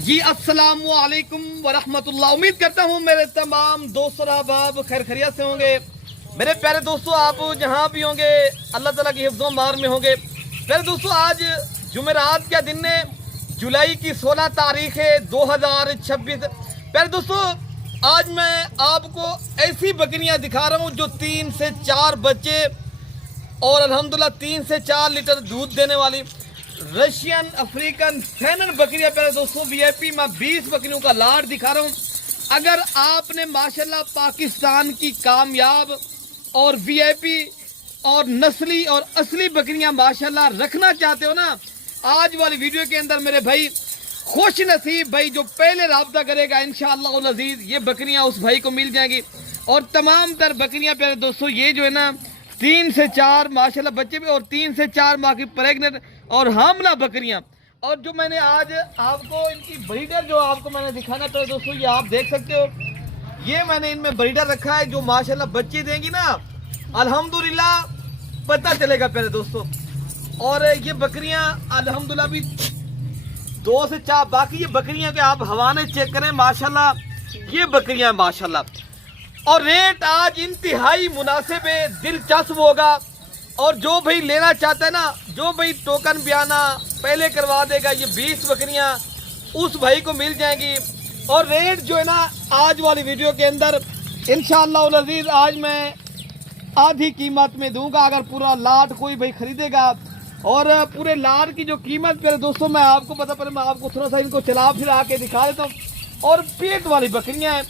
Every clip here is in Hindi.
जी अस्सलाम वालेकुम वरहमतुल्लाह। उम्मीद करता हूँ मेरे तमाम दोस्त और अहबाब खैर खैरियत से होंगे। मेरे प्यारे दोस्तों, आप जहाँ भी होंगे अल्लाह ताला की हिफ्ज़ व मार में होंगे। प्यारे दोस्तों, आज जुमेरात का दिन है, जुलाई की 16 तारीख है 2026। प्यारे दोस्तों, आज मैं आपको ऐसी बकरियाँ दिखा रहा हूँ जो 3 से 4 बच्चे और अल्हम्दुलिल्लाह 3 से 4 लीटर दूध देने वाली रशियन अफ्रीकन फैनन बकरियां। प्यारे दोस्तों, वीआईपी में 20 बकरियों का लाट दिखा रहा हूँ। अगर आपने माशाल्लाह पाकिस्तान की कामयाब और वीआईपी और नस्ली और असली बकरियां माशाल्लाह रखना चाहते हो ना, आज वाली वीडियो के अंदर मेरे भाई खुश नसीब भाई जो पहले राब्ता करेगा इंशाअल्लाह अज़ीज़ ये बकरियां उस भाई को मिल जाएंगी। और तमाम तर बकरियां प्यारे दोस्तों ये जो है ना 3 से 4 माशाल्लाह बच्चे भी और 3 से 4 माह की प्रेग्नेंट और हामला बकरियां। और जो मैंने आज आपको इनकी ब्रीडर जो आपको मैंने दिखाना तो दोस्तों ये आप देख सकते हो, ये मैंने इनमें ब्रीडर रखा है जो माशाल्लाह बच्चे देंगी ना अल्हम्दुलिल्लाह पता चलेगा प्यारे दोस्तों। और ये बकरियां अल्हम्दुलिल्लाह भी 2 से 4 बाकी ये बकरियां के आप हवाने चेक करें माशाल्लाह ये बकरियां माशाल्लाह। और रेट आज इंतहाई मुनासिब है, दिलचस्प होगा। और जो भाई लेना चाहता है ना, जो भाई टोकन बयाना पहले करवा देगा, ये 20 बकरियां उस भाई को मिल जाएंगी। और रेट जो है ना आज वाली वीडियो के अंदर इंशाअल्लाह अज़ीज़ आज मैं आधी कीमत में दूंगा अगर पूरा लाट कोई भाई खरीदेगा। और पूरे लाट की जो कीमत मेरे दोस्तों मैं आपको पता पड़े, मैं आपको थोड़ा सा इनको चला फिरा के दिखा देता हूँ। और पेट वाली बकरियां हैं,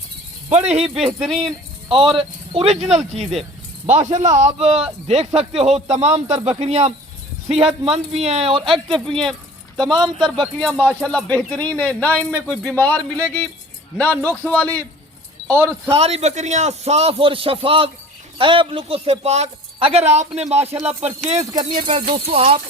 बड़ी ही बेहतरीन और ओरिजिनल चीज़ है माशाल्लाह। आप देख सकते हो तमाम तर बकरियां सेहतमंद भी हैं और एक्टिव भी हैं। तमाम तर बकरियां माशाल्लाह बेहतरीन है, ना इनमें कोई बीमार मिलेगी ना नुक्स वाली। और सारी बकरियां साफ और शफाफ ऐब नुक्स से पाक। अगर आपने माशाल्लाह परचेज करनी है फिर दोस्तों आप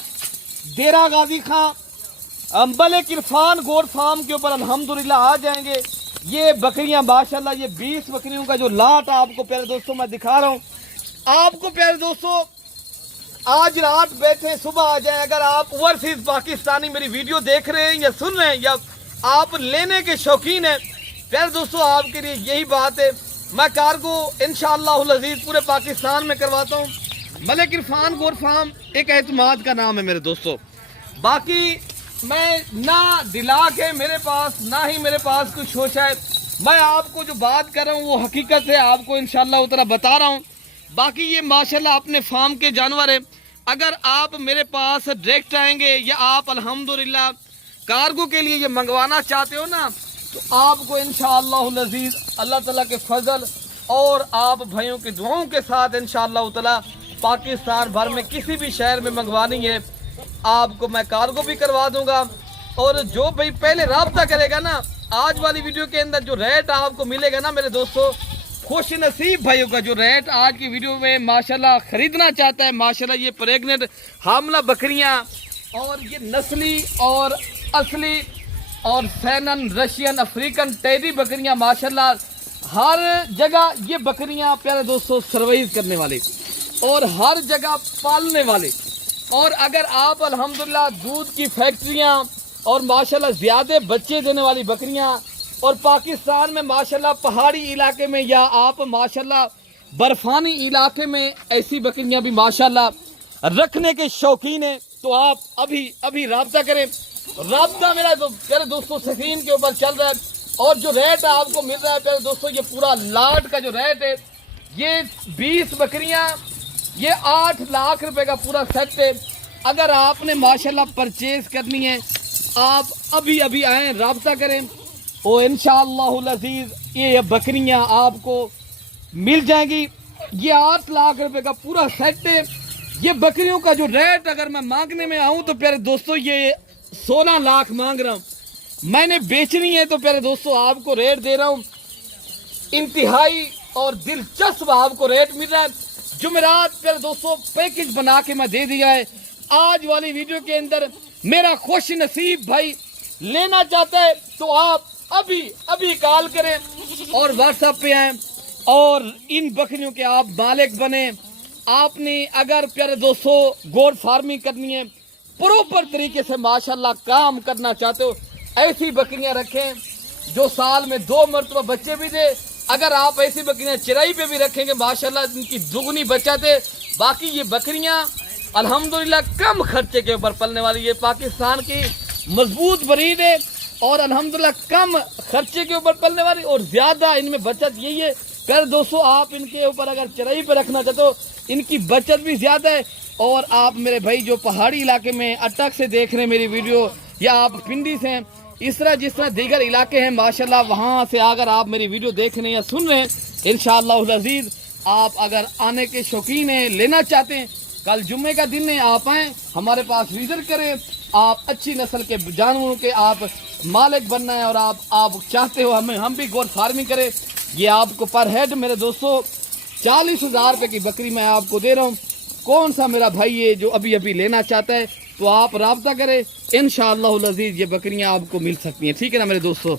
डेरा गाजी खां मलिक इरफान गोट फार्म के ऊपर अल्हम्दुलिल्लाह आ जाएंगे। ये बकरियां माशाल्लाह ये 20 बकरियों का जो लाट आपको प्यारे दोस्तों मैं दिखा रहा हूँ। आपको प्यारे दोस्तों आज रात बैठे सुबह आ जाए, अगर आप ओवरसीज पाकिस्तानी मेरी वीडियो देख रहे हैं या सुन रहे हैं या आप लेने के शौकीन हैं, प्यारे दोस्तों आपके लिए यही बात है। मैं कार्गो इंशाअल्लाह अज़ीज़ पूरे पाकिस्तान में करवाता हूँ। मलिक इरफान गोट फार्म एक एतमाद का नाम है मेरे दोस्तों। बाकी मैं ना दिला के मेरे पास ना ही मेरे पास कुछ सोचा है, मैं आपको जो बात कर रहा हूँ वो हकीकत है, आपको इंशाअल्लाह उतना बता रहा हूँ। बाकी ये माशाल्लाह अपने फार्म के जानवर है। अगर आप मेरे पास डायरेक्ट आएंगे या आप अल्हम्दुलिल्लाह कार्गो के लिए ये मंगवाना चाहते हो ना, तो आपको इंशाअल्लाह अज़ीज़ अल्लाह ताला के फजल और आप भाइयों की दुआओं के साथ इंशाअल्लाह ताला पाकिस्तान भर में किसी भी शहर में मंगवानी है आपको मैं कार्गो भी करवा दूंगा। और जो भाई पहले राब्ता करेगा ना, आज वाली वीडियो के अंदर जो रेट आपको मिलेगा ना मेरे दोस्तों, खुश नसीब भाइयों का जो रेट आज की वीडियो में माशाल्लाह खरीदना चाहता है माशाल्लाह ये प्रेग्नेंट हामला बकरियां और ये नस्ली और असली और फैनन रशियन अफ्रीकन टेरी बकरियां माशाल्लाह हर जगह ये बकरियां प्यारे दोस्तों सर्वाइव करने वाले और हर जगह पालने वाले। और अगर आप अल्हम्दुलिल्लाह दूध की फैक्ट्रियां और माशाल्लाह ज़्यादा बच्चे देने वाली बकरियां और पाकिस्तान में माशाल्लाह पहाड़ी इलाके में या आप माशाल्लाह बर्फानी इलाके में ऐसी बकरियां भी माशाल्लाह रखने के शौकीन हैं, तो आप अभी अभी राब्ता करें। राब्ता मेरा तो प्यारे दोस्तों स्क्रीन के ऊपर चल रहा है। और जो रेट आपको मिल रहा है प्यारे दोस्तों, ये पूरा लाट का जो रेट है ये 20 बकरियां ये 8 लाख रुपए का पूरा सेट है। अगर आपने माशाल्लाह परचेज करनी है आप अभी अभी आए राब्ता करें और इंशाअल्लाह अज़ीज़ ये बकरियां आपको मिल जाएंगी। ये 8 लाख रुपए का पूरा सेट है। ये बकरियों का जो रेट अगर मैं मांगने में आऊं तो प्यारे दोस्तों ये 16 लाख मांग रहा हूं। मैंने बेचनी है तो प्यारे दोस्तों आपको रेट दे रहा हूं इंतहाई और दिलचस्प आपको रेट मिल रहा है। जुमेरात प्यारे दोस्तों पैकेज बना के मैं दे दिया है। आज वाली वीडियो के अंदर मेरा खुश नसीब भाई लेना चाहता है तो आप अभी अभी कॉल करें और व्हाट्सएप पे आए और इन बकरियों के आप मालिक बने। आपने अगर प्यारे दोस्तों गोट फार्मिंग करनी है प्रॉपर तरीके से माशाल्लाह काम करना चाहते हो, ऐसी बकरियां रखें जो साल में 2 मरतबा बच्चे भी दे। अगर आप ऐसी बकरियां चराई पे भी रखेंगे माशाल्लाह इनकी दुगनी बचत है। बाकी ये बकरियां अल्हम्दुलिल्लाह कम खर्चे के ऊपर पलने वाली, ये पाकिस्तान की मजबूत ब्रीड है और अल्हम्दुलिल्लाह कम खर्चे के ऊपर पलने वाली और ज़्यादा इनमें बचत यही है। फिर दोस्तों आप इनके ऊपर अगर चराई पे रखना चाहते हो इनकी बचत भी ज़्यादा है। और आप मेरे भाई जो पहाड़ी इलाके में अटक से देख रहे हैं मेरी वीडियो, या आप पिंडी से हैं, इस तरह जिस तरह दीगर इलाके हैं माशाल्लाह वहाँ से अगर आप मेरी वीडियो देख रहे हैं या सुन रहे हैं, इंशाअल्लाह अज़ीज़ आप अगर आने के शौकीन हैं, लेना चाहते हैं, कल जुम्मे का दिन है, आप आएँ हमारे पास विजिट करें। आप अच्छी नस्ल के जानवरों के आप मालिक बनना है और आप चाहते हो हम भी गोट फार्मिंग करें। ये आपको पर हेड मेरे दोस्तों 40,000 रुपये की बकरी मैं आपको दे रहा हूँ। कौन सा मेरा भाई है जो अभी अभी लेना चाहता है तो आप राब्ता करें, इंशाअल्लाह अज़ीज़ ये बकरियाँ आपको मिल सकती हैं। ठीक है ना मेरे दोस्तों।